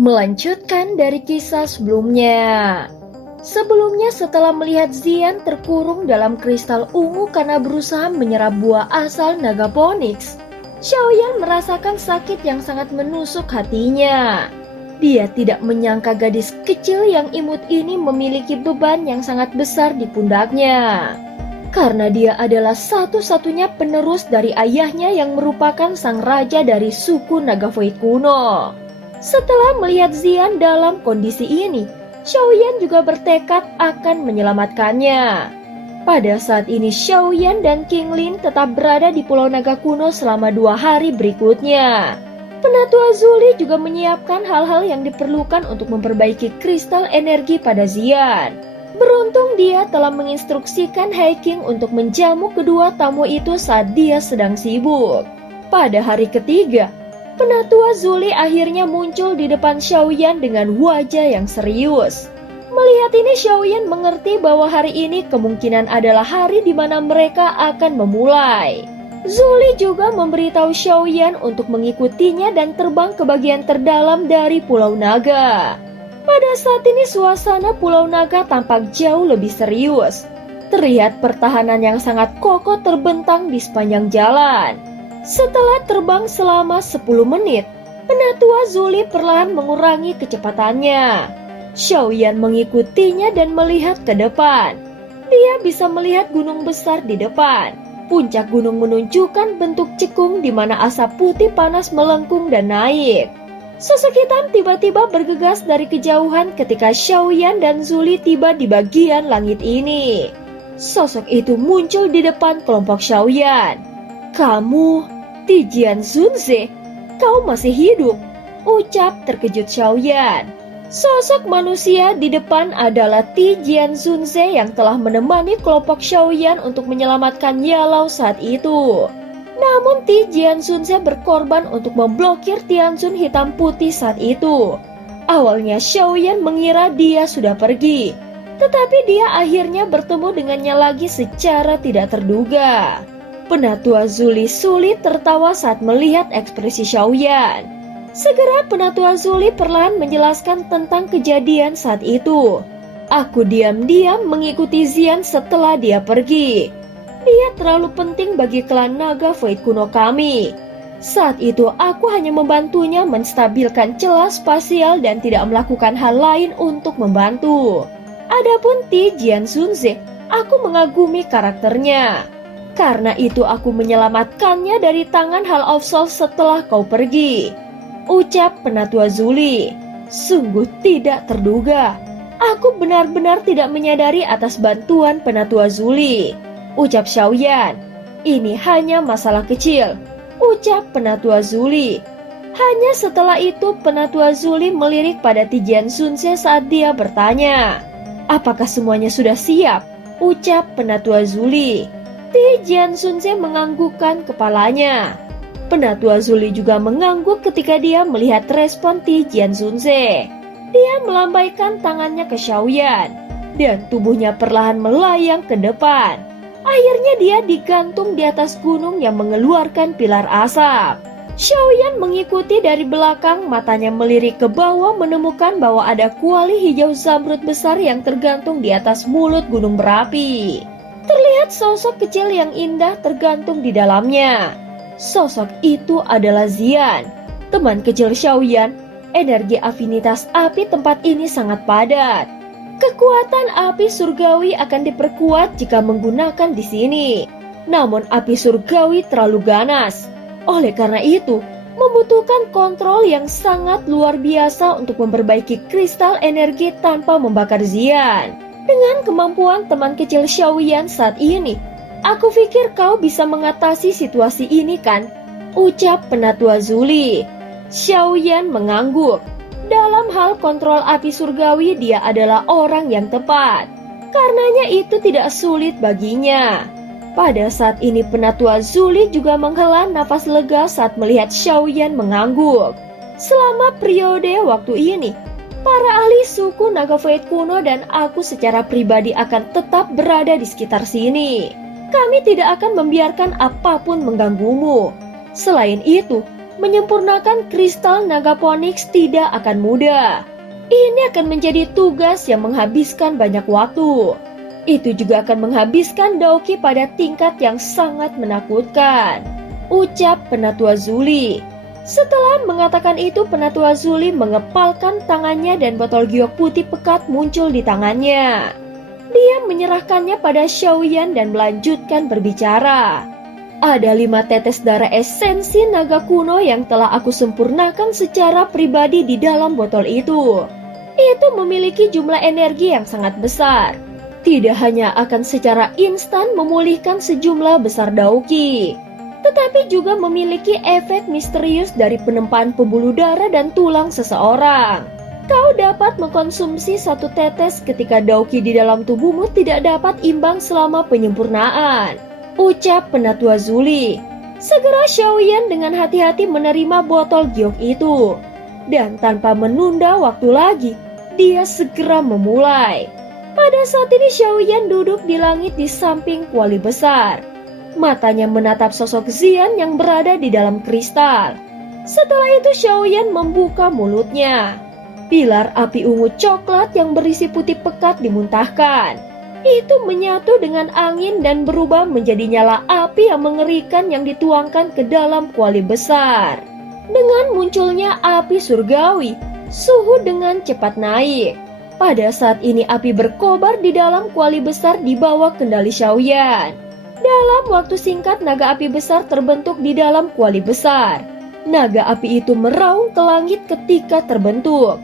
Melanjutkan dari kisah sebelumnya. Sebelumnya setelah melihat Xian terkurung dalam kristal ungu karena berusaha menyerap buah asal naga Phoenix, Xiaoyan merasakan sakit yang sangat menusuk hatinya. Dia tidak menyangka gadis kecil yang imut ini memiliki beban yang sangat besar di pundaknya. Karena dia adalah satu-satunya penerus dari ayahnya yang merupakan sang raja dari suku Naga Void kuno. Setelah melihat Xian dalam kondisi ini, Xiaoyan juga bertekad akan menyelamatkannya. Pada saat ini Xiaoyan dan King Lin tetap berada di Pulau Naga Kuno selama 2 hari berikutnya. Penatua Zuli juga menyiapkan hal-hal yang diperlukan untuk memperbaiki kristal energi pada Xian. Beruntung dia telah menginstruksikan Hai King untuk menjamu kedua tamu itu saat dia sedang sibuk. Pada hari ketiga, Penatua Zuli akhirnya muncul di depan Xiaoyan dengan wajah yang serius. Melihat ini Xiaoyan mengerti bahwa hari ini kemungkinan adalah hari di mana mereka akan memulai. Zuli juga memberitahu Xiaoyan untuk mengikutinya dan terbang ke bagian terdalam dari Pulau Naga. Pada saat ini suasana Pulau Naga tampak jauh lebih serius. Terlihat pertahanan yang sangat kokoh terbentang di sepanjang jalan. Setelah terbang selama 10 menit, Penatua Zuli perlahan mengurangi kecepatannya. Xiaoyan mengikutinya dan melihat ke depan. Dia bisa melihat gunung besar di depan. Puncak gunung menunjukkan bentuk cekung di mana asap putih panas melengkung dan naik. Sosok hitam tiba-tiba bergegas dari kejauhan ketika Xiaoyan dan Zuli tiba di bagian langit ini. Sosok itu muncul di depan kelompok Xiaoyan. "Kamu, Tijian Zunze, kau masih hidup," ucap terkejut Xiaoyan. Sosok manusia di depan adalah Tijian Zunze yang telah menemani kelompok Xiaoyan untuk menyelamatkan Yalau saat itu. Namun Tijian Zunze berkorban untuk memblokir Tianzun hitam putih saat itu. Awalnya Xiaoyan mengira dia sudah pergi, tetapi dia akhirnya bertemu dengannya lagi secara tidak terduga. Penatua Zuli sulit tertawa saat melihat ekspresi Xiaoyan. Segera Penatua Zuli perlahan menjelaskan tentang kejadian saat itu. "Aku diam-diam mengikuti Xian setelah dia pergi. Dia terlalu penting bagi klan Naga Void kuno kami. Saat itu aku hanya membantunya menstabilkan celah spasial dan tidak melakukan hal lain untuk membantu. Adapun Tijian Zunze, aku mengagumi karakternya. Karena itu aku menyelamatkannya dari tangan Hall of Souls setelah kau pergi," ucap Penatua Zuli. "Sungguh tidak terduga. Aku benar-benar tidak menyadari atas bantuan Penatua Zuli," ucap Xiaoyan. "Ini hanya masalah kecil," ucap Penatua Zuli. Hanya setelah itu Penatua Zuli melirik pada Tijian Zunze saat dia bertanya. "Apakah semuanya sudah siap?" ucap Penatua Zuli. Tijian Zunze menganggukkan kepalanya. Penatua Zuli juga mengangguk ketika dia melihat respon Tijian Zunze. Dia melambaikan tangannya ke Xiaoyan dan tubuhnya perlahan melayang ke depan. Akhirnya dia digantung di atas gunung yang mengeluarkan pilar asap. Xiaoyan mengikuti dari belakang, matanya melirik ke bawah menemukan bahwa ada kuali hijau zamrud besar yang tergantung di atas mulut gunung berapi. Terlihat sosok kecil yang indah tergantung di dalamnya. Sosok itu adalah Xian, teman kecil Xiaoyan. Energi afinitas api tempat ini sangat padat. Kekuatan api surgawi akan diperkuat jika menggunakan di sini. Namun api surgawi terlalu ganas. Oleh karena itu, membutuhkan kontrol yang sangat luar biasa untuk memperbaiki kristal energi tanpa membakar Xian. Dengan kemampuan teman kecil Xiaoyan saat ini, aku pikir kau bisa mengatasi situasi ini kan? Ucap Penatua Zuli. Xiaoyan mengangguk. Dalam hal kontrol api surgawi dia adalah orang yang tepat. Karenanya itu tidak sulit baginya. Pada saat ini Penatua Zuli juga menghela nafas lega saat melihat Xiaoyan mengangguk. Selama periode waktu ini, para ahli suku Naga Void kuno dan aku secara pribadi akan tetap berada di sekitar sini. Kami tidak akan membiarkan apapun mengganggumu. Selain itu, Menyempurnakan kristal naga Phoenix tidak akan mudah. Ini akan menjadi tugas yang menghabiskan banyak waktu. Itu juga akan menghabiskan Daoki pada tingkat yang sangat menakutkan, ucap Penatua Zuli. Setelah mengatakan itu, Penatua Zuli mengepalkan tangannya dan botol giok putih pekat muncul di tangannya. Dia menyerahkannya pada Xiaoyan dan melanjutkan berbicara. Ada 5 tetes darah esensi naga kuno yang telah aku sempurnakan secara pribadi di dalam botol itu. Itu memiliki jumlah energi yang sangat besar. Tidak hanya akan secara instan memulihkan sejumlah besar Daoki, tetapi juga memiliki efek misterius dari penempaan pembuluh darah dan tulang seseorang. Kau dapat mengkonsumsi 1 tetes ketika Daoki di dalam tubuhmu tidak dapat imbang selama penyempurnaan, ucap Penatua Zuli. Segera Xiaoyan dengan hati-hati menerima botol giok itu. Dan tanpa menunda waktu lagi, dia segera memulai. Pada saat ini Xiaoyan duduk di langit di samping kuali besar. Matanya menatap sosok Xian yang berada di dalam kristal. Setelah itu Xiaoyan membuka mulutnya. Pilar api ungu coklat yang berisi putih pekat dimuntahkan. Itu menyatu dengan angin dan berubah menjadi nyala api yang mengerikan yang dituangkan ke dalam kuali besar. Dengan munculnya api surgawi, suhu dengan cepat naik. Pada saat ini api berkobar di dalam kuali besar di bawah kendali Xiaoyan. Dalam waktu singkat naga api besar terbentuk di dalam kuali besar. Naga api itu meraung ke langit ketika terbentuk.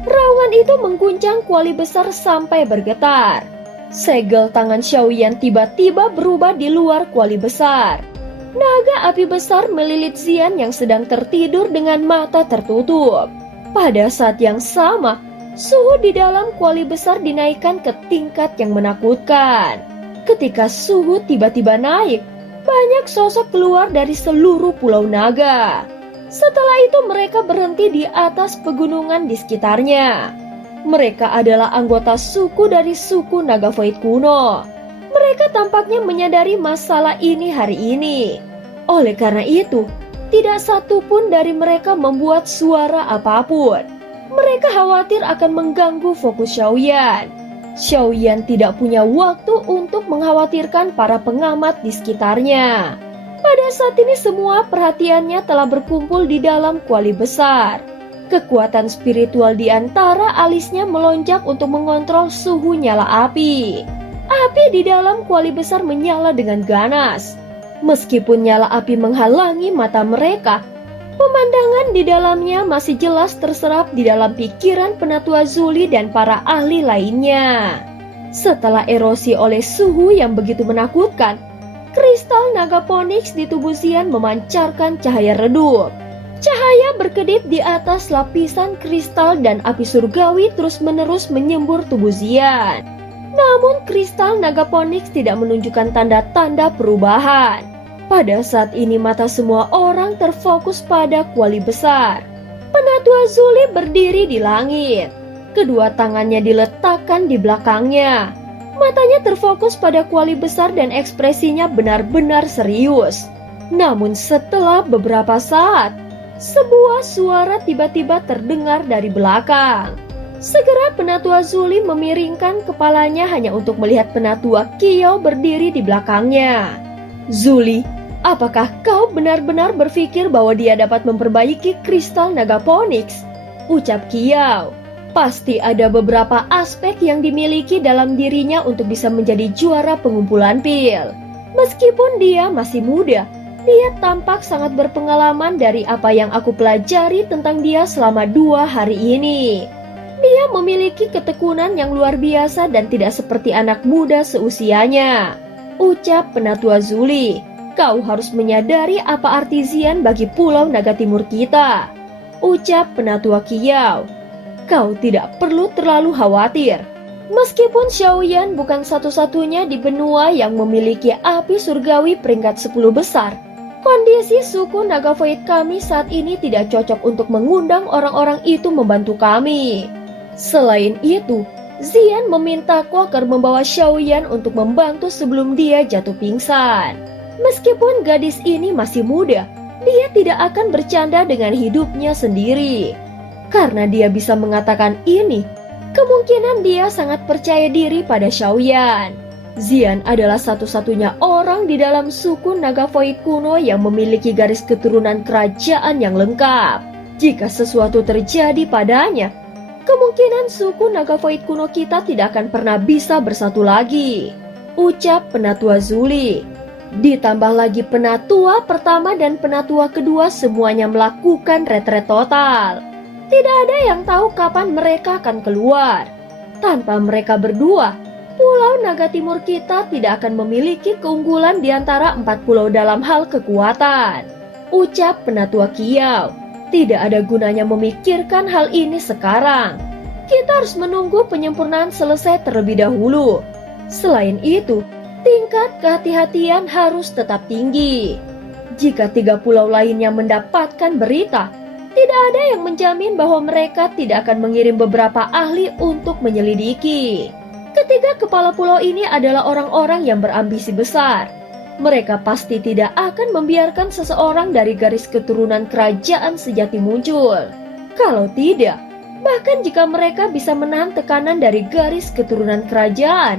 Raungan itu mengguncang kuali besar sampai bergetar. Segel tangan Xiaoyan tiba-tiba berubah di luar kuali besar. Naga api besar melilit Xian yang sedang tertidur dengan mata tertutup. Pada saat yang sama, suhu di dalam kuali besar dinaikkan ke tingkat yang menakutkan. Ketika suhu tiba-tiba naik, banyak sosok keluar dari seluruh pulau naga. Setelah itu mereka berhenti di atas pegunungan di sekitarnya. Mereka adalah anggota suku dari suku Naga Void kuno. Mereka tampaknya menyadari masalah ini hari ini. Oleh karena itu, tidak satu pun dari mereka membuat suara apapun. Mereka khawatir akan mengganggu fokus Xiaoyan. Xiaoyan tidak punya waktu untuk mengkhawatirkan para pengamat di sekitarnya. Pada saat ini semua perhatiannya telah berkumpul di dalam kuali besar. Kekuatan spiritual di antara alisnya melonjak untuk mengontrol suhu nyala api. Api di dalam kuali besar menyala dengan ganas. Meskipun nyala api menghalangi mata mereka, pemandangan di dalamnya masih jelas terserap di dalam pikiran Penatua Zuli dan para ahli lainnya. Setelah erosi oleh suhu yang begitu menakutkan, kristal naga Phoenix di tubuh Xian memancarkan cahaya redup. Cahaya berkedip di atas lapisan kristal dan api surgawi terus-menerus menyembur tubuh Xian. Namun kristal naga Phoenix tidak menunjukkan tanda-tanda perubahan. Pada saat ini mata semua orang terfokus pada kuali besar. Penatua Zuli berdiri di langit. Kedua tangannya diletakkan di belakangnya. Matanya terfokus pada kuali besar dan ekspresinya benar-benar serius. Namun setelah beberapa saat, sebuah suara tiba-tiba terdengar dari belakang. Segera Penatua Zuli memiringkan kepalanya hanya untuk melihat Penatua Kiao berdiri di belakangnya. Zuli, apakah kau benar-benar berpikir bahwa dia dapat memperbaiki kristal naga Phoenix? Ucap Kiao. Pasti ada beberapa aspek yang dimiliki dalam dirinya untuk bisa menjadi juara pengumpulan pil. Meskipun dia masih muda, dia tampak sangat berpengalaman dari apa yang aku pelajari tentang dia selama 2 hari ini. Dia memiliki ketekunan yang luar biasa dan tidak seperti anak muda seusianya. Ucap Penatua Zuli. Kau harus menyadari apa arti Xian bagi Pulau Naga Timur kita. Ucap Penatua Kiao. Kau tidak perlu terlalu khawatir. Meskipun Xiaoyan bukan satu-satunya di benua yang memiliki api surgawi peringkat 10 besar, kondisi suku Naga Void kami saat ini tidak cocok untuk mengundang orang-orang itu membantu kami. Selain itu, Xian memintaku agar membawa Xiaoyan untuk membantu sebelum dia jatuh pingsan. Meskipun gadis ini masih muda, dia tidak akan bercanda dengan hidupnya sendiri. Karena dia bisa mengatakan ini, kemungkinan dia sangat percaya diri pada Xiaoyan. Xian adalah satu-satunya orang di dalam suku naga Void kuno yang memiliki garis keturunan kerajaan yang lengkap. Jika sesuatu terjadi padanya, kemungkinan suku naga Void kuno kita tidak akan pernah bisa bersatu lagi, ucap Penatua Zuli. Ditambah lagi Penatua pertama dan Penatua kedua semuanya melakukan retret total. Tidak ada yang tahu kapan mereka akan keluar. Tanpa mereka berdua, Pulau Naga Timur kita tidak akan memiliki keunggulan di antara 4 pulau dalam hal kekuatan, ucap Penatua Kiau. Tidak ada gunanya memikirkan hal ini sekarang. Kita harus menunggu penyempurnaan selesai terlebih dahulu. Selain itu, tingkat kehati-hatian harus tetap tinggi. Jika 3 pulau lainnya mendapatkan berita, tidak ada yang menjamin bahwa mereka tidak akan mengirim beberapa ahli untuk menyelidiki. Ketiga kepala pulau ini adalah orang-orang yang berambisi besar. Mereka pasti tidak akan membiarkan seseorang dari garis keturunan kerajaan sejati muncul. Kalau tidak, bahkan jika mereka bisa menahan tekanan dari garis keturunan kerajaan,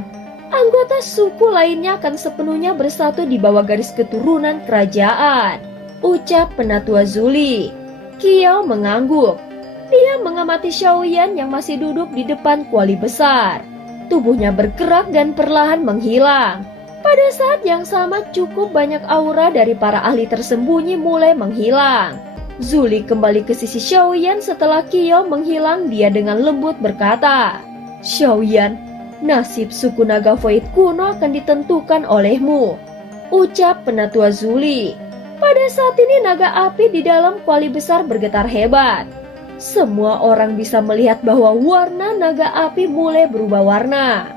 anggota suku lainnya akan sepenuhnya bersatu di bawah garis keturunan kerajaan, ucap Penatua Zuli. Kiau mengangguk. Dia mengamati Xiaoyan yang masih duduk di depan kuali besar. Tubuhnya bergerak dan perlahan menghilang. Pada saat yang sama cukup banyak aura dari para ahli tersembunyi mulai menghilang. Zuli kembali ke sisi Xiaoyan setelah Kiau menghilang. Dia dengan lembut berkata, "Xiaoyan, nasib suku naga Void kuno akan ditentukan olehmu," ucap Penatua Zuli. Pada saat ini naga api di dalam kuali besar bergetar hebat. Semua orang bisa melihat bahwa warna naga api mulai berubah warna.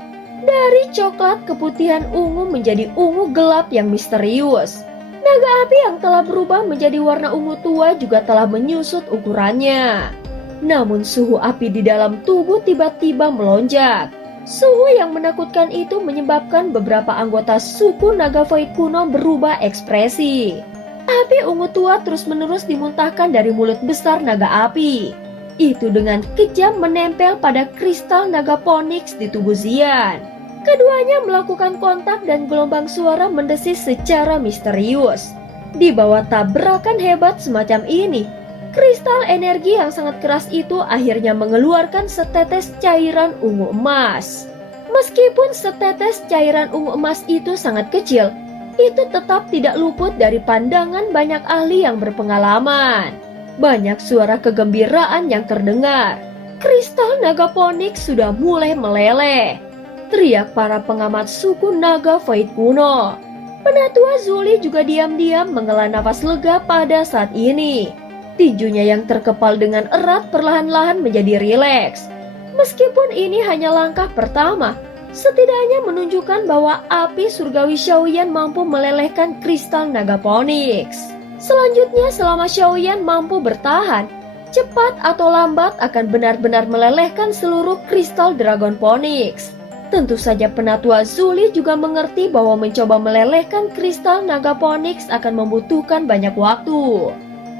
Dari coklat keputihan ungu menjadi ungu gelap yang misterius. Naga api yang telah berubah menjadi warna ungu tua juga telah menyusut ukurannya. Namun suhu api di dalam tubuh tiba-tiba melonjak. Suhu yang menakutkan itu menyebabkan beberapa anggota suku naga Void kuno berubah ekspresi. Api ungu tua terus-menerus dimuntahkan dari mulut besar naga api. Itu dengan kejam menempel pada kristal naga Phoenix di tubuh Xian. Keduanya melakukan kontak dan gelombang suara mendesis secara misterius. Di bawah tabrakan hebat semacam ini, kristal energi yang sangat keras itu akhirnya mengeluarkan setetes cairan ungu emas. Meskipun setetes cairan ungu emas itu sangat kecil, itu tetap tidak luput dari pandangan banyak ahli yang berpengalaman. Banyak suara kegembiraan yang terdengar. Kristal naga Phoenix sudah mulai meleleh, teriak para pengamat suku naga Void kuno. Penatua Zuli juga diam-diam menghela nafas lega pada saat ini. Tinjunya yang terkepal dengan erat perlahan-lahan menjadi rileks. Meskipun ini hanya langkah pertama, setidaknya menunjukkan bahwa api surgawi Xiaoyan mampu melelehkan kristal naga Phoenix. Selanjutnya selama Xiaoyan mampu bertahan, cepat atau lambat akan benar-benar melelehkan seluruh kristal Dragon Phoenix. Tentu saja Penatua Zuli juga mengerti bahwa mencoba melelehkan kristal naga Phoenix akan membutuhkan banyak waktu.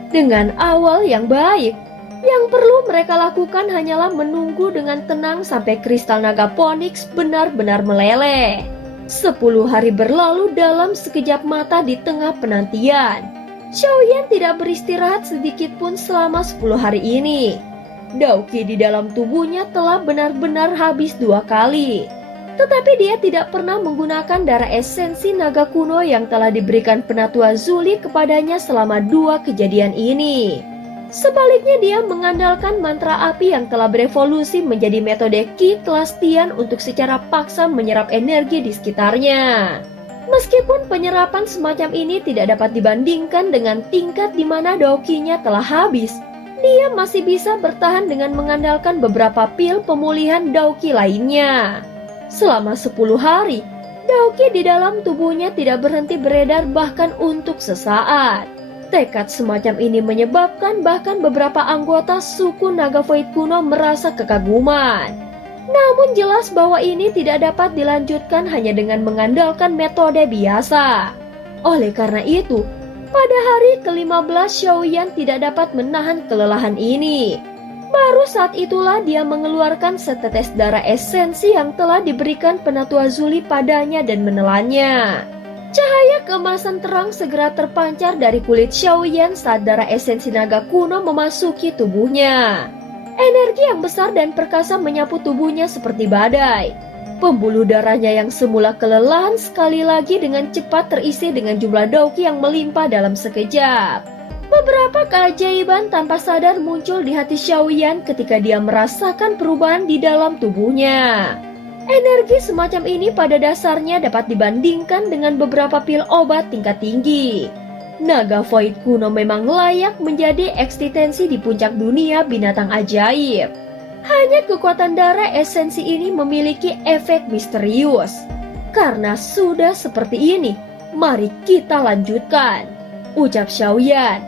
Dengan awal yang baik, yang perlu mereka lakukan hanyalah menunggu dengan tenang sampai kristal naga Phoenix benar-benar meleleh. 10 hari berlalu dalam sekejap mata di tengah penantian. Xiaoyan tidak beristirahat sedikit pun selama 10 hari ini. Daoqi di dalam tubuhnya telah benar-benar habis 2 kali. Tetapi dia tidak pernah menggunakan darah esensi naga kuno yang telah diberikan Penatua Zuli kepadanya selama 2 kejadian ini. Sebaliknya dia mengandalkan mantra api yang telah berevolusi menjadi metode Qi kelas Tian untuk secara paksa menyerap energi di sekitarnya. Meskipun penyerapan semacam ini tidak dapat dibandingkan dengan tingkat di mana Daoqi-nya telah habis, dia masih bisa bertahan dengan mengandalkan beberapa pil pemulihan Daoqi lainnya. Selama 10 hari, Daoqi di dalam tubuhnya tidak berhenti beredar bahkan untuk sesaat. Tekad semacam ini menyebabkan bahkan beberapa anggota suku naga Void kuno merasa kekaguman. Namun jelas bahwa ini tidak dapat dilanjutkan hanya dengan mengandalkan metode biasa. Oleh karena itu, Pada hari ke-15, Xiaoyan tidak dapat menahan kelelahan ini. Baru saat itulah dia mengeluarkan setetes darah esensi yang telah diberikan penatua Zuli padanya dan menelannya. Cahaya keemasan terang segera terpancar dari kulit Xiaoyan saat darah esensi naga kuno memasuki tubuhnya. Energi yang besar dan perkasa menyapu tubuhnya seperti badai. Pembuluh darahnya yang semula kelelahan sekali lagi dengan cepat terisi dengan jumlah dauki yang melimpah dalam sekejap. Beberapa keajaiban tanpa sadar muncul di hati Xiaoyan ketika dia merasakan perubahan di dalam tubuhnya. Energi semacam ini pada dasarnya dapat dibandingkan dengan beberapa pil obat tingkat tinggi. Naga Void kuno memang layak menjadi eksistensi di puncak dunia binatang ajaib. Hanya kekuatan darah esensi ini memiliki efek misterius. Karena sudah seperti ini, mari kita lanjutkan, ucap Xiaoyan.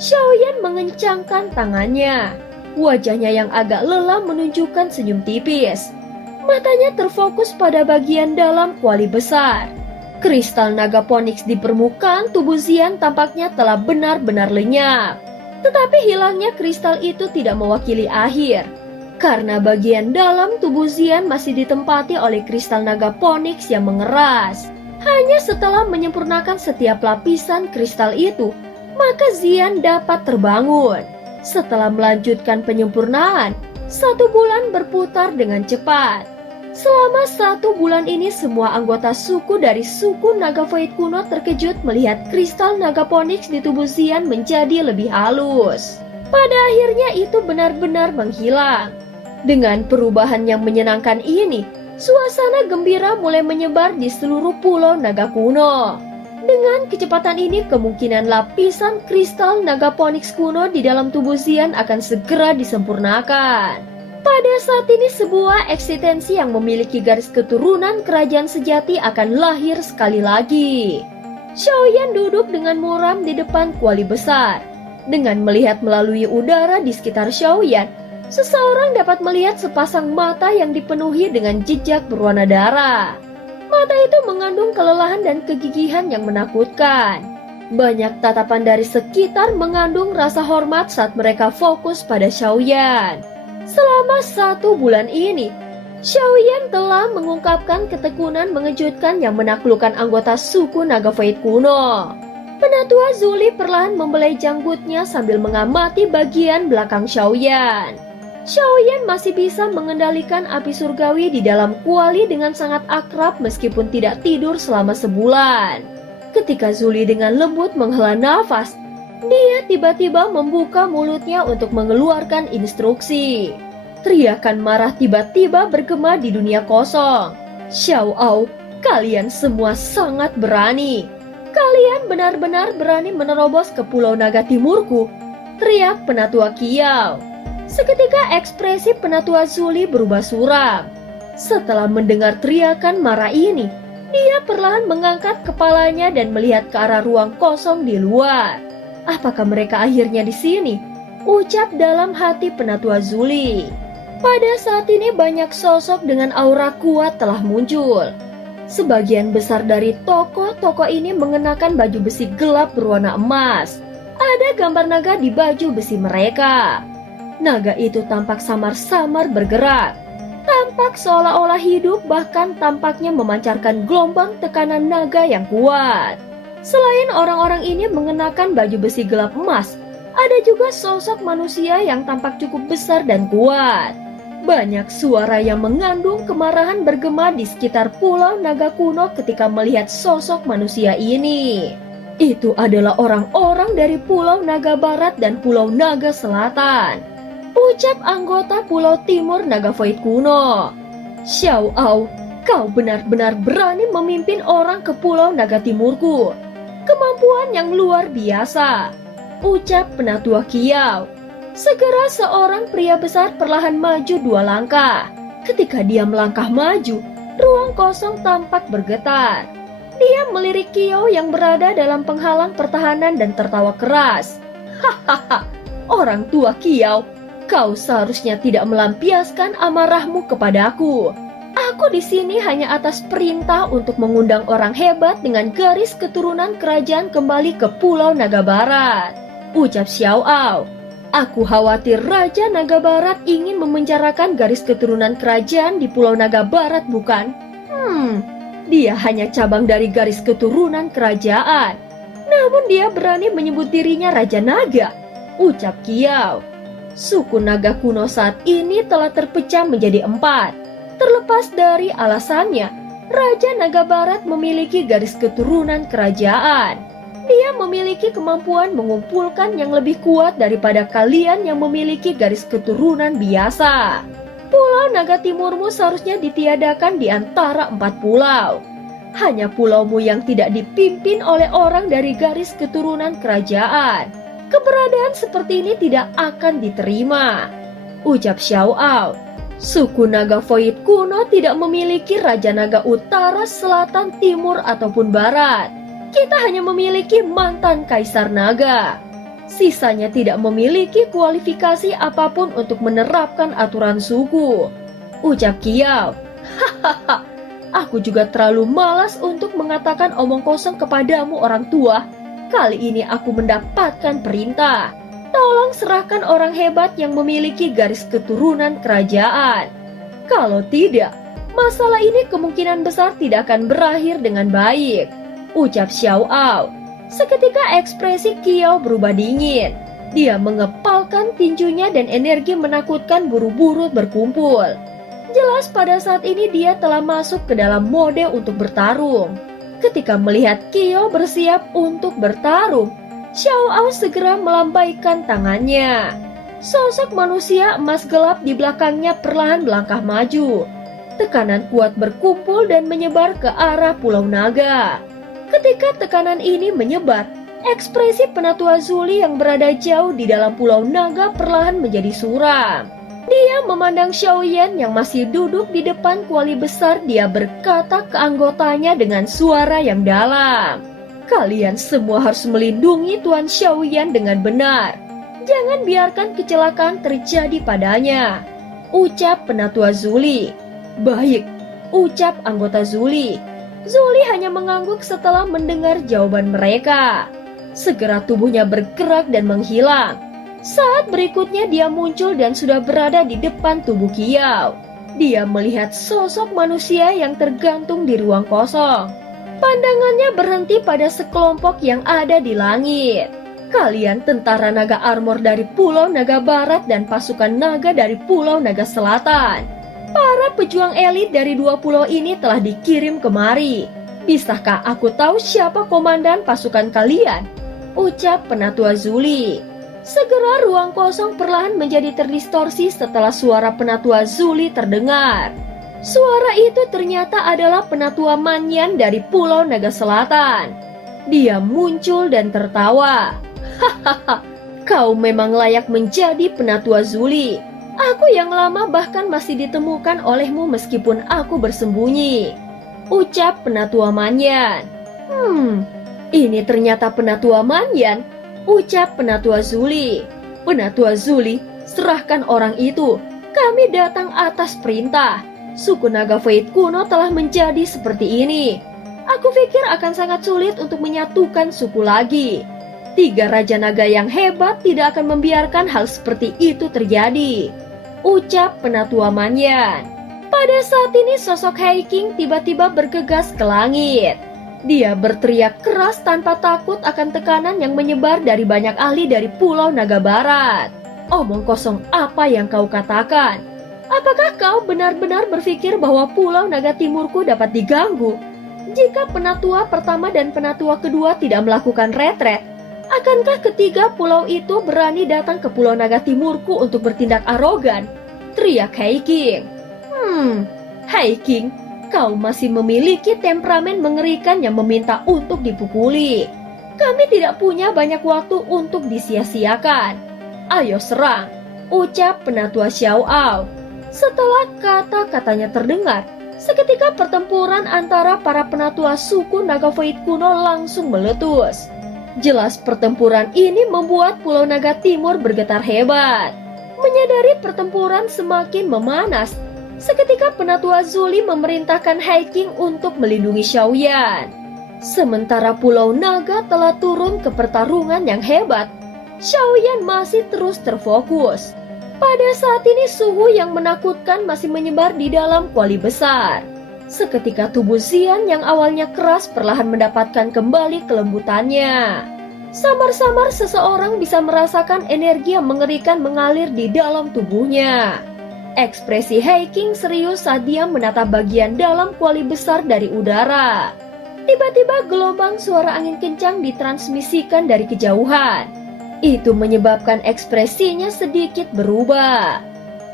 Xiaoyan mengencangkan tangannya. Wajahnya yang agak lelah menunjukkan senyum tipis. Matanya terfokus pada bagian dalam kuali besar. Kristal naga Phoenix di permukaan tubuh Xian tampaknya telah benar-benar lenyap. Tetapi hilangnya kristal itu tidak mewakili akhir. Karena bagian dalam tubuh Xian masih ditempati oleh kristal naga Phoenix yang mengeras. Hanya setelah menyempurnakan setiap lapisan kristal itu, maka Xian dapat terbangun. Setelah melanjutkan penyempurnaan, 1 bulan berputar dengan cepat. Selama 1 bulan ini semua anggota suku dari suku naga Void kuno terkejut melihat kristal naga Phoenix di tubuh Xian menjadi lebih halus. Pada akhirnya itu benar-benar menghilang. Dengan perubahan yang menyenangkan ini, suasana gembira mulai menyebar di seluruh pulau naga kuno. Dengan kecepatan ini, kemungkinan lapisan kristal naga Phoenix kuno di dalam tubuh Xian akan segera disempurnakan. Pada saat ini sebuah eksistensi yang memiliki garis keturunan kerajaan sejati akan lahir sekali lagi. Xiaoyan duduk dengan muram di depan kuali besar. Dengan melihat melalui udara di sekitar Xiaoyan, seseorang dapat melihat sepasang mata yang dipenuhi dengan jejak berwarna darah. Mata itu mengandung kelelahan dan kegigihan yang menakutkan. Banyak tatapan dari sekitar mengandung rasa hormat saat mereka fokus pada Xiaoyan. Selama 1 bulan ini, Xiaoyan telah mengungkapkan ketekunan mengejutkan yang menaklukkan anggota suku naga Void kuno. Penatua Zuli perlahan membelai janggutnya sambil mengamati bagian belakang Xiaoyan. Xiaoyan masih bisa mengendalikan api surgawi di dalam kuali dengan sangat akrab meskipun tidak tidur selama sebulan. Ketika Zuli dengan lembut menghela nafas, dia tiba-tiba membuka mulutnya untuk mengeluarkan instruksi. Teriakan marah tiba-tiba bergema di dunia kosong. Xiao Ao, kalian semua sangat berani. Kalian benar-benar berani menerobos ke Pulau Naga Timurku, teriak Penatua Kiao. Seketika ekspresi Penatua Zuli berubah suram. Setelah mendengar teriakan marah ini, dia perlahan mengangkat kepalanya dan melihat ke arah ruang kosong di luar. Apakah mereka akhirnya di sini? Ucap dalam hati Penatua Zuli. Pada saat ini banyak sosok dengan aura kuat telah muncul. Sebagian besar dari tokoh-tokoh ini mengenakan baju besi gelap berwarna emas. Ada gambar naga di baju besi mereka. Naga itu tampak samar-samar bergerak. Tampak seolah-olah hidup, bahkan tampaknya memancarkan gelombang tekanan naga yang kuat. Selain orang-orang ini mengenakan baju besi gelap emas, ada juga sosok manusia yang tampak cukup besar dan kuat. Banyak suara yang mengandung kemarahan bergema di sekitar Pulau Naga Kuno ketika melihat sosok manusia ini. Itu adalah orang-orang dari Pulau Naga Barat dan Pulau Naga Selatan. Ucap anggota Pulau Timur Naga Void kuno. Xiao Ao, kau benar-benar berani memimpin orang ke Pulau Naga Timurku. Kemampuan yang luar biasa, ucap Penatua Kiao. Segera seorang pria besar perlahan maju 2 langkah. Ketika dia melangkah maju, ruang kosong tampak bergetar. Dia melirik Kiao yang berada dalam penghalang pertahanan dan tertawa keras. Hahaha, orang tua Kiao, kau seharusnya tidak melampiaskan amarahmu kepadaku. Aku di sini hanya atas perintah untuk mengundang orang hebat dengan garis keturunan kerajaan kembali ke Pulau Naga Barat, ucap Xiao Ao. Aku khawatir Raja Naga Barat ingin memenjarakan garis keturunan kerajaan di Pulau Naga Barat, bukan? Dia hanya cabang dari garis keturunan kerajaan. Namun dia berani menyebut dirinya Raja Naga, ucap Kiao. Suku naga kuno saat ini telah terpecah menjadi 4. Terlepas dari alasannya, Raja Naga Barat memiliki garis keturunan kerajaan. Dia memiliki kemampuan mengumpulkan yang lebih kuat daripada kalian yang memiliki garis keturunan biasa. Pulau Naga Timurmu seharusnya ditiadakan di antara 4 pulau. Hanya pulaumu yang tidak dipimpin oleh orang dari garis keturunan kerajaan. Keberadaan seperti ini tidak akan diterima, ucap Xiao Ao. Suku naga Void kuno tidak memiliki Raja Naga Utara, Selatan, Timur, ataupun Barat. Kita hanya memiliki mantan Kaisar Naga. Sisanya tidak memiliki kualifikasi apapun untuk menerapkan aturan suku, ucap Kiao. Hahaha, aku juga terlalu malas untuk mengatakan omong kosong kepadamu orang tua. Kali ini aku mendapatkan perintah. Tolong serahkan orang hebat yang memiliki garis keturunan kerajaan. Kalau tidak, masalah ini kemungkinan besar tidak akan berakhir dengan baik, ucap Xiao Ao. Seketika ekspresi Kiao berubah dingin. Dia mengepalkan tinjunya dan energi menakutkan buru-buru berkumpul. Jelas pada saat ini dia telah masuk ke dalam mode untuk bertarung. Ketika melihat Kiao bersiap untuk bertarung, Xiao Ao segera melambaikan tangannya. Sosok manusia emas gelap di belakangnya perlahan melangkah maju. Tekanan kuat berkumpul dan menyebar ke arah Pulau Naga. Ketika tekanan ini menyebar, ekspresi Penatua Zuli yang berada jauh di dalam Pulau Naga perlahan menjadi suram. Dia memandang Xiaoyan yang masih duduk di depan kuali besar. Dia berkata ke anggotanya dengan suara yang dalam, "Kalian semua harus melindungi Tuan Xiaoyan dengan benar. Jangan biarkan kecelakaan terjadi padanya," ucap Penatua Zuli. "Baik," ucap anggota Zuli. Zuli hanya mengangguk setelah mendengar jawaban mereka. Segera tubuhnya bergerak dan menghilang. Saat berikutnya dia muncul dan sudah berada di depan tubuh Kiao. Dia melihat sosok manusia yang tergantung di ruang kosong. Pandangannya berhenti pada sekelompok yang ada di langit. Kalian tentara naga armor dari Pulau Naga Barat dan pasukan naga dari Pulau Naga Selatan. Para pejuang elit dari 2 pulau ini telah dikirim kemari. Bisakah aku tahu siapa komandan pasukan kalian? Ucap Penatua Zuli. Segera ruang kosong perlahan menjadi terdistorsi setelah suara Penatua Zuli terdengar. Suara itu ternyata adalah Penatua Manyan dari Pulau Naga Selatan. Dia muncul dan tertawa. "Hahaha, kau memang layak menjadi Penatua Zuli. Aku yang lama bahkan masih ditemukan olehmu meskipun aku bersembunyi," ucap Penatua Manyan. Ini ternyata Penatua Manyan, ucap Penatua Zuli. "Penatua Zuli, serahkan orang itu. Kami datang atas perintah. Suku naga Void kuno telah menjadi seperti ini. Aku pikir akan sangat sulit untuk menyatukan suku lagi. 3 raja naga yang hebat tidak akan membiarkan hal seperti itu terjadi," ucap Penatua Manyan. Pada saat ini sosok Haiking tiba-tiba bergegas ke langit. Dia berteriak keras tanpa takut akan tekanan yang menyebar dari banyak ahli dari Pulau Naga Barat. "Omong kosong apa yang kau katakan? Apakah kau benar-benar berpikir bahwa Pulau Naga Timurku dapat diganggu? Jika Penatua pertama dan Penatua kedua tidak melakukan retret, akankah ketiga pulau itu berani datang ke Pulau Naga Timurku untuk bertindak arogan?" teriak Haiking. Haiking, kau masih memiliki temperamen mengerikan yang meminta untuk dipukuli. Kami tidak punya banyak waktu untuk disia-siakan. Ayo serang, ucap Penatua Xiao Ao. Setelah kata-katanya terdengar, seketika pertempuran antara para penatua suku Naga Void kuno langsung meletus. Jelas pertempuran ini membuat Pulau Naga Timur bergetar hebat. Menyadari pertempuran semakin memanas, Seketika Penatua Zuli memerintahkan Hiking untuk melindungi Xiaoyan. Sementara Pulau Naga telah turun ke pertarungan yang hebat, Xiaoyan masih terus terfokus. Pada saat ini suhu yang menakutkan masih menyebar di dalam kuali besar. Seketika tubuh Xian yang awalnya keras perlahan mendapatkan kembali kelembutannya. Samar-samar seseorang bisa merasakan energi yang mengerikan mengalir di dalam tubuhnya. Ekspresi Hiking serius saat dia menatap bagian dalam kuali besar dari udara. Tiba-tiba gelombang suara angin kencang ditransmisikan dari kejauhan. Itu menyebabkan ekspresinya sedikit berubah.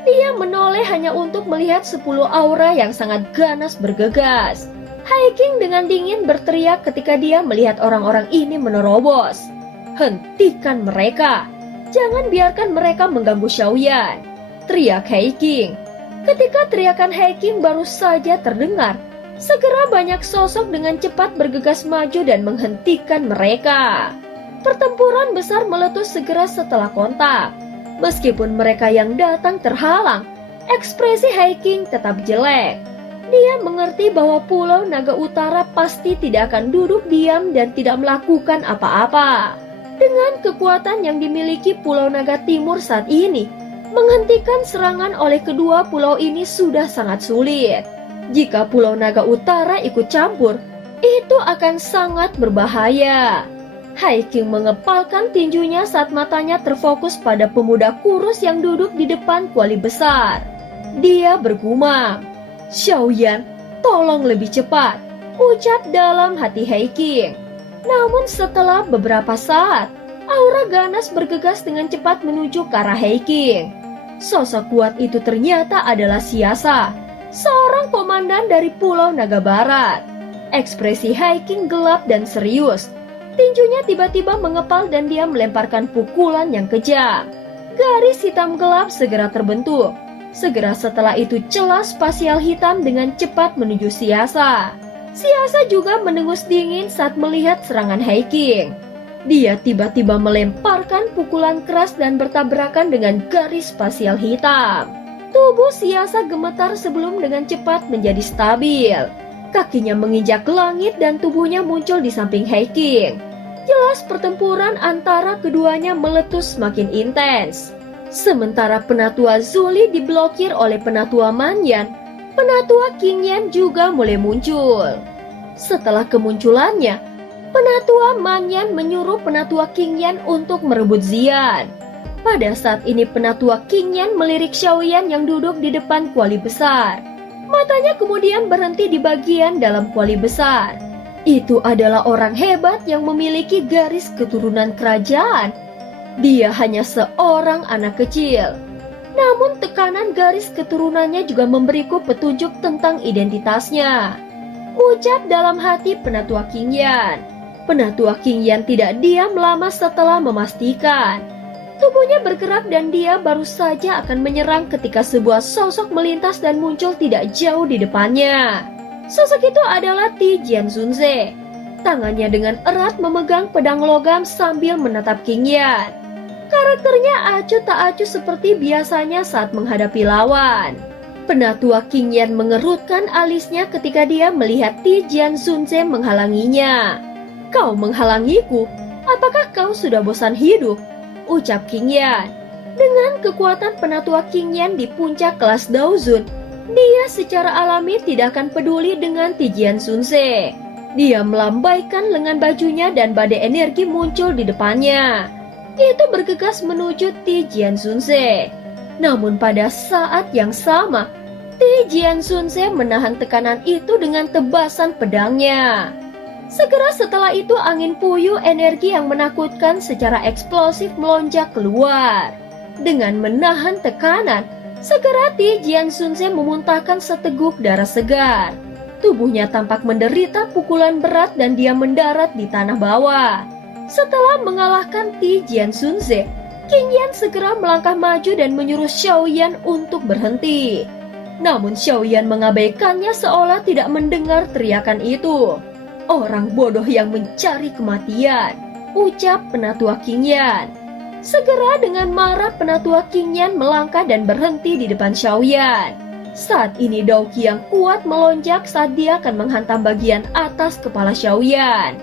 Dia menoleh hanya untuk melihat 10 aura yang sangat ganas bergegas. Hiking dengan dingin berteriak ketika dia melihat orang-orang ini menerobos. "Hentikan mereka! Jangan biarkan mereka mengganggu Xiaoyan!" teriak Hiking. Ketika teriakan Hiking baru saja terdengar, segera banyak sosok dengan cepat bergegas maju dan menghentikan mereka. Pertempuran besar meletus segera setelah kontak. Meskipun mereka yang datang terhalang, ekspresi Hiking tetap jelek. Dia mengerti bahwa Pulau Naga Utara pasti tidak akan duduk diam dan tidak melakukan apa-apa. Dengan kekuatan yang dimiliki Pulau Naga Timur saat ini, menghentikan serangan oleh kedua pulau ini sudah sangat sulit. Jika Pulau Naga Utara ikut campur, itu akan sangat berbahaya. Hiking mengepalkan tinjunya saat matanya terfokus pada pemuda kurus yang duduk di depan kuali besar. Dia bergumam, "Xiaoyan, tolong lebih cepat," ucap dalam hati Hiking. Namun setelah beberapa saat, aura ganas bergegas dengan cepat menuju ke arah Hiking. Sosok kuat itu ternyata adalah Siasa, seorang komandan dari Pulau Naga Barat. Ekspresi Hiking gelap dan serius. Tinjunya tiba-tiba mengepal dan dia melemparkan pukulan yang kejam. Garis hitam gelap segera terbentuk. Segera setelah itu celah spasial hitam dengan cepat menuju Siasa. Siasa juga mendengus dingin saat melihat serangan Hiking. Dia tiba-tiba melemparkan pukulan keras dan bertabrakan dengan garis spasial hitam. Tubuh Siasa gemetar sebelum dengan cepat menjadi stabil. Kakinya menginjak langit dan tubuhnya muncul di samping Hiking. Jelas pertempuran antara keduanya meletus semakin intens. Sementara Penatua Zuli diblokir oleh Penatua Manyan, Penatua Qingyan juga mulai muncul. Setelah kemunculannya, Penatua Manyan menyuruh Penatua Qingyan untuk merebut Xian. Pada saat ini Penatua Qingyan melirik Xiaoyan yang duduk di depan kuali besar. Matanya kemudian berhenti di bagian dalam kuali besar. Itu adalah orang hebat yang memiliki garis keturunan kerajaan. Dia hanya seorang anak kecil. Namun tekanan garis keturunannya juga memberiku petunjuk tentang identitasnya, ucap dalam hati Penatua Qingyan. Penatua Qingyan tidak diam lama setelah memastikan. Tubuhnya bergerak dan dia baru saja akan menyerang ketika sebuah sosok melintas dan muncul tidak jauh di depannya. Sosok itu adalah Ti Jianzunze. Tangannya dengan erat memegang pedang logam sambil menatap Qingyan. Karakternya acuh tak acuh seperti biasanya saat menghadapi lawan. Penatua Qingyan mengerutkan alisnya ketika dia melihat Ti Jianzunze menghalanginya. "Kau menghalangiku? Apakah kau sudah bosan hidup?" ucap Qingyan. Dengan kekuatan Penatua Qingyan di puncak kelas Daozun, dia secara alami tidak akan peduli dengan Ti Jianzunze. Dia melambaikan lengan bajunya dan badai energi muncul di depannya. Itu bergegas menuju Ti Jianzunze. Namun pada saat yang sama, Ti Jianzunze menahan tekanan itu dengan tebasan pedangnya. Segera setelah itu angin puyuh energi yang menakutkan secara eksplosif melonjak keluar. Dengan menahan tekanan, segera Ti Jianzunze memuntahkan seteguk darah segar. Tubuhnya tampak menderita pukulan berat dan dia mendarat di tanah bawah. Setelah mengalahkan Ti Jianzunze, Qingyan segera melangkah maju dan menyuruh Xiaoyan untuk berhenti. Namun Xiaoyan mengabaikannya seolah tidak mendengar teriakan itu. "Orang bodoh yang mencari kematian," ucap Penatua Qingyan. Segera dengan marah Penatua Qingyan melangkah dan berhenti di depan Xiaoyan. Saat ini Daoqi yang kuat melonjak saat dia akan menghantam bagian atas kepala Xiaoyan.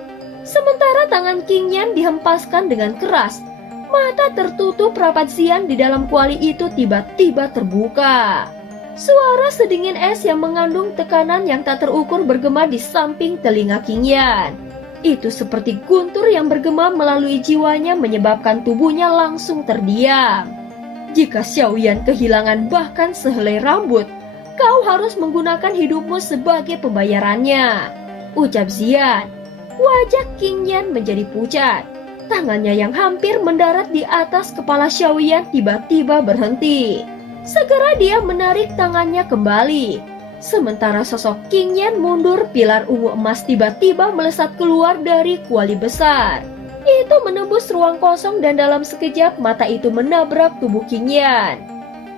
Sementara tangan King Yan dihempaskan dengan keras. Mata tertutup rapat Zian di dalam kuali itu tiba-tiba terbuka. Suara sedingin es yang mengandung tekanan yang tak terukur bergema di samping telinga King Yan. Itu seperti guntur yang bergema melalui jiwanya menyebabkan tubuhnya langsung terdiam. Jika Xiaoyan kehilangan bahkan sehelai rambut, kau harus menggunakan hidupmu sebagai pembayarannya, ucap Zian. Wajah King Yan menjadi pucat. Tangannya yang hampir mendarat di atas kepala Xiaoyan tiba-tiba berhenti. Segera dia menarik tangannya kembali. Sementara sosok King Yan mundur, pilar ungu emas tiba-tiba melesat keluar dari kuali besar. Itu menembus ruang kosong dan dalam sekejap mata itu menabrak tubuh King Yan.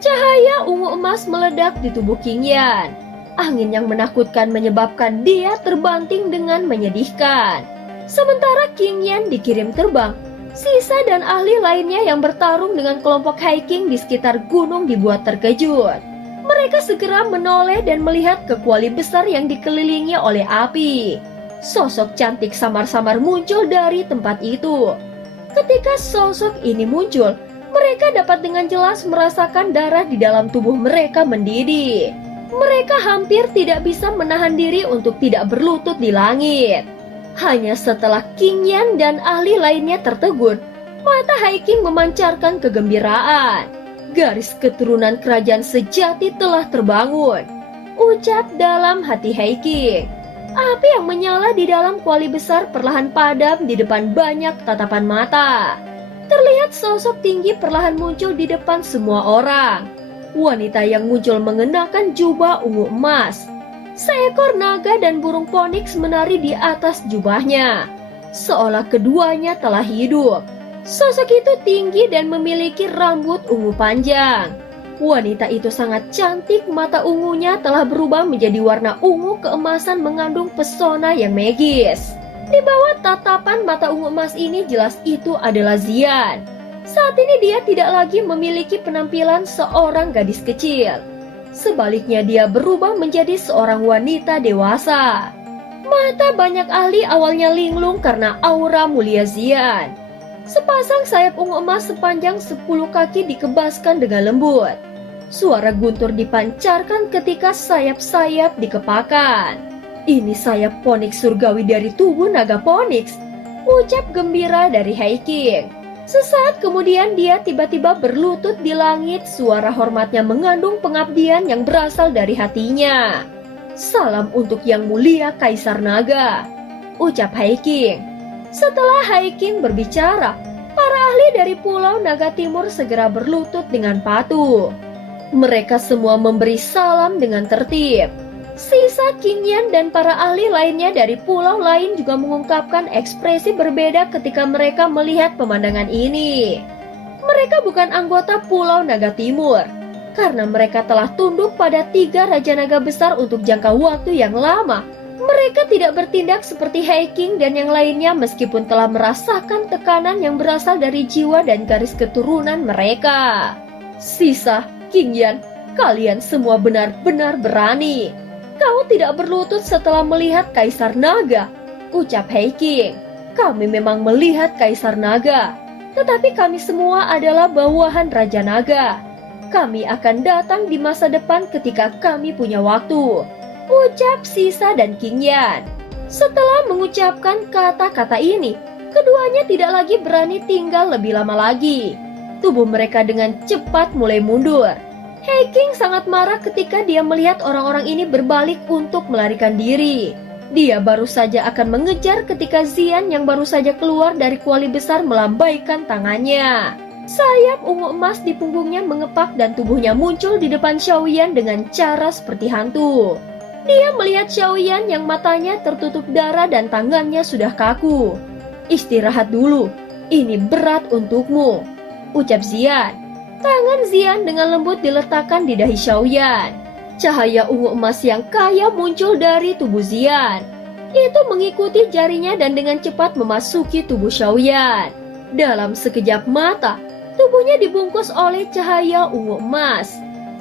Cahaya ungu emas meledak di tubuh King Yan. Angin yang menakutkan menyebabkan dia terbanting dengan menyedihkan. Sementara King Yan dikirim terbang, sisa dan ahli lainnya yang bertarung dengan kelompok hiking di sekitar gunung dibuat terkejut. Mereka segera menoleh dan melihat ke kuali besar yang dikelilingi oleh api. Sosok cantik samar-samar muncul dari tempat itu. Ketika sosok ini muncul, mereka dapat dengan jelas merasakan darah di dalam tubuh mereka mendidih. Mereka hampir tidak bisa menahan diri untuk tidak berlutut di langit. Hanya setelah King Yan dan ahli lainnya tertegun, mata hiking memancarkan kegembiraan. Garis keturunan kerajaan sejati telah terbangun, ucap dalam hati hiking. Api yang menyala di dalam kuali besar perlahan padam di depan banyak tatapan mata. Terlihat sosok tinggi perlahan muncul di depan semua orang. Wanita yang muncul mengenakan jubah ungu emas. Seekor naga dan burung phoenix menari di atas jubahnya, seolah keduanya telah hidup. Sosok itu tinggi dan memiliki rambut ungu panjang. Wanita itu sangat cantik, mata ungunya telah berubah menjadi warna ungu keemasan mengandung pesona yang magis. Di bawah tatapan mata ungu emas ini jelas itu adalah Zian. Saat ini dia tidak lagi memiliki penampilan seorang gadis kecil. Sebaliknya dia berubah menjadi seorang wanita dewasa. Mata banyak ahli awalnya linglung karena aura mulia Zian. Sepasang sayap ungu emas sepanjang 10 kaki dikebaskan dengan lembut. Suara guntur dipancarkan ketika sayap-sayap dikepakan. Ini sayap phoenix surgawi dari tubuh naga phoenix, ucap gembira dari hiking. Sesaat kemudian dia tiba-tiba berlutut di langit, suara hormatnya mengandung pengabdian yang berasal dari hatinya. Salam untuk yang mulia Kaisar Naga, ucap hiking. Setelah hiking berbicara, para ahli dari Pulau Naga Timur segera berlutut dengan patuh. Mereka semua memberi salam dengan tertib. Sisa King Yan dan para ahli lainnya dari pulau lain juga mengungkapkan ekspresi berbeda ketika mereka melihat pemandangan ini. Mereka bukan anggota Pulau Naga Timur, karena mereka telah tunduk pada 3 Raja Naga besar untuk jangka waktu yang lama. Mereka tidak bertindak seperti hiking dan yang lainnya meskipun telah merasakan tekanan yang berasal dari jiwa dan garis keturunan mereka. Sisa, King Yan, kalian semua benar-benar berani. Kau tidak berlutut setelah melihat Kaisar Naga, ucap hiking. Kami memang melihat Kaisar Naga, tetapi kami semua adalah bawahan Raja Naga. Kami akan datang di masa depan ketika kami punya waktu, ucap Sisa dan King Yan. Setelah mengucapkan kata-kata ini, keduanya tidak lagi berani tinggal lebih lama lagi. Tubuh mereka dengan cepat mulai mundur. Hiking sangat marah ketika dia melihat orang-orang ini berbalik untuk melarikan diri. Dia baru saja akan mengejar ketika Zian yang baru saja keluar dari kuali besar melambaikan tangannya. Sayap ungu emas di punggungnya mengepak dan tubuhnya muncul di depan Xiaoyan dengan cara seperti hantu. Dia melihat Xiaoyan yang matanya tertutup darah dan tangannya sudah kaku. Istirahat dulu, ini berat untukmu, ucap Zian. Tangan Zian dengan lembut diletakkan di dahi Xiaoyan. Cahaya ungu emas yang kaya muncul dari tubuh Zian. Itu mengikuti jarinya dan dengan cepat memasuki tubuh Xiaoyan. Dalam sekejap mata, tubuhnya dibungkus oleh cahaya ungu emas.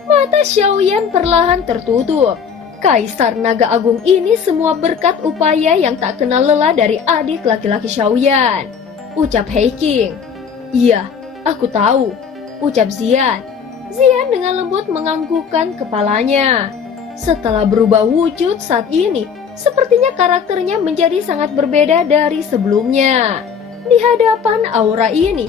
Mata Xiaoyan perlahan tertutup. Kaisar Naga Agung ini semua berkat upaya yang tak kenal lelah dari adik laki-laki Xiaoyan. Ucap He Qing. Iya, aku tahu. Ucap Xian. Xian dengan lembut menganggukkan kepalanya. Setelah berubah wujud saat ini, sepertinya karakternya menjadi sangat berbeda dari sebelumnya. Di hadapan aura ini,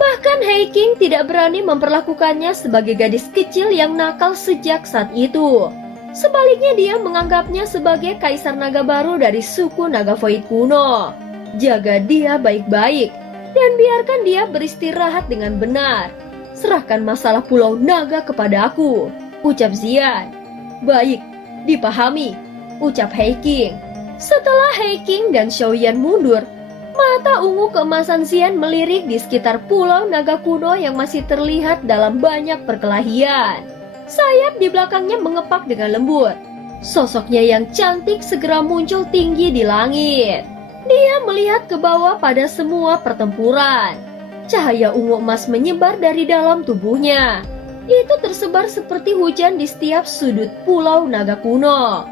bahkan He Qing tidak berani memperlakukannya sebagai gadis kecil yang nakal sejak saat itu. Sebaliknya dia menganggapnya sebagai kaisar naga baru dari suku Naga Void kuno. Jaga dia baik-baik dan biarkan dia beristirahat dengan benar. Serahkan masalah Pulau Naga kepada aku, ucap Xian. Baik, dipahami, ucap He Qing. Setelah He Qing dan Xiaoyan mundur, mata ungu keemasan Xian melirik di sekitar Pulau Naga kuno yang masih terlihat dalam banyak perkelahian. Sayap di belakangnya mengepak dengan lembut. Sosoknya yang cantik segera muncul tinggi di langit. Dia melihat ke bawah pada semua pertempuran. Cahaya ungu emas menyebar dari dalam tubuhnya. Itu tersebar seperti hujan di setiap sudut Pulau Naga kuno.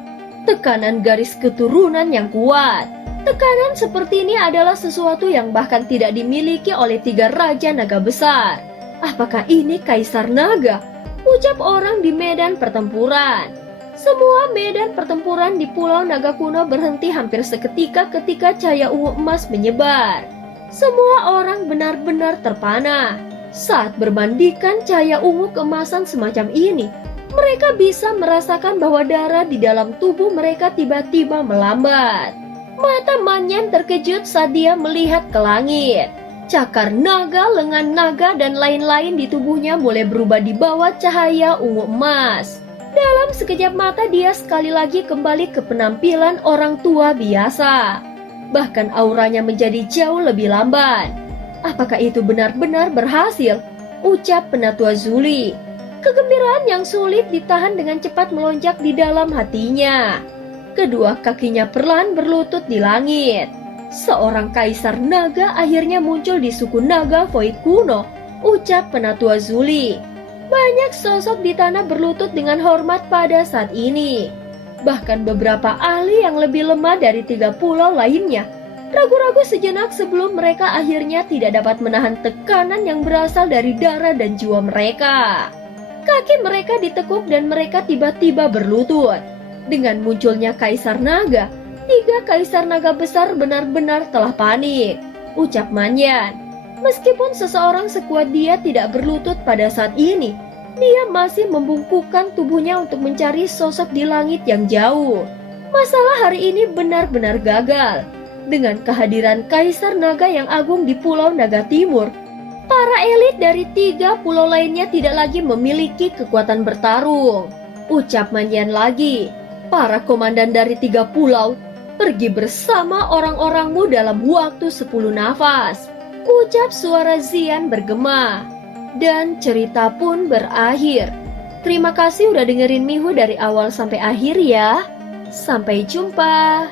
Tekanan garis keturunan yang kuat. Tekanan seperti ini adalah sesuatu yang bahkan tidak dimiliki oleh 3 raja naga besar. Apakah ini Kaisar Naga? Ucap orang di medan pertempuran. Semua medan pertempuran di Pulau Naga kuno berhenti hampir seketika ketika cahaya ungu emas menyebar. Semua orang benar-benar terpana. Saat berbandingkan cahaya ungu keemasan semacam ini, mereka bisa merasakan bahwa darah di dalam tubuh mereka tiba-tiba melambat. Mata Manyan terkejut saat dia melihat ke langit. Cakar naga, lengan naga, dan lain-lain di tubuhnya mulai berubah di bawah cahaya ungu emas. Dalam sekejap mata dia sekali lagi kembali ke penampilan orang tua biasa. Bahkan auranya menjadi jauh lebih lamban. Apakah itu benar-benar berhasil? Ucap Penatua Zuli. Kegembiraan yang sulit ditahan dengan cepat melonjak di dalam hatinya. Kedua kakinya perlahan berlutut di langit. Seorang kaisar naga akhirnya muncul di suku Naga Void kuno, ucap Penatua Zuli. Banyak sosok di tanah berlutut dengan hormat pada saat ini. Bahkan beberapa ahli yang lebih lemah dari 3 pulau lainnya ragu-ragu sejenak sebelum mereka akhirnya tidak dapat menahan tekanan yang berasal dari darah dan jiwa mereka. Kaki mereka ditekuk dan mereka tiba-tiba berlutut. Dengan munculnya Kaisar Naga, 3 Kaisar Naga besar benar-benar telah panik, ucap Manyan. Meskipun seseorang sekuat dia tidak berlutut pada saat ini, dia masih membungkukkan tubuhnya untuk mencari sosok di langit yang jauh. Masalah hari ini benar-benar gagal. Dengan kehadiran Kaisar Naga yang agung di Pulau Naga Timur, para elit dari 3 pulau lainnya tidak lagi memiliki kekuatan bertarung. Ucap Manyan lagi, para komandan dari 3 pulau pergi bersama orang-orangmu dalam waktu 10 nafas. Ucap suara Xian bergema. Dan cerita pun berakhir. Terima kasih udah dengerin Mihu dari awal sampai akhir ya. Sampai jumpa.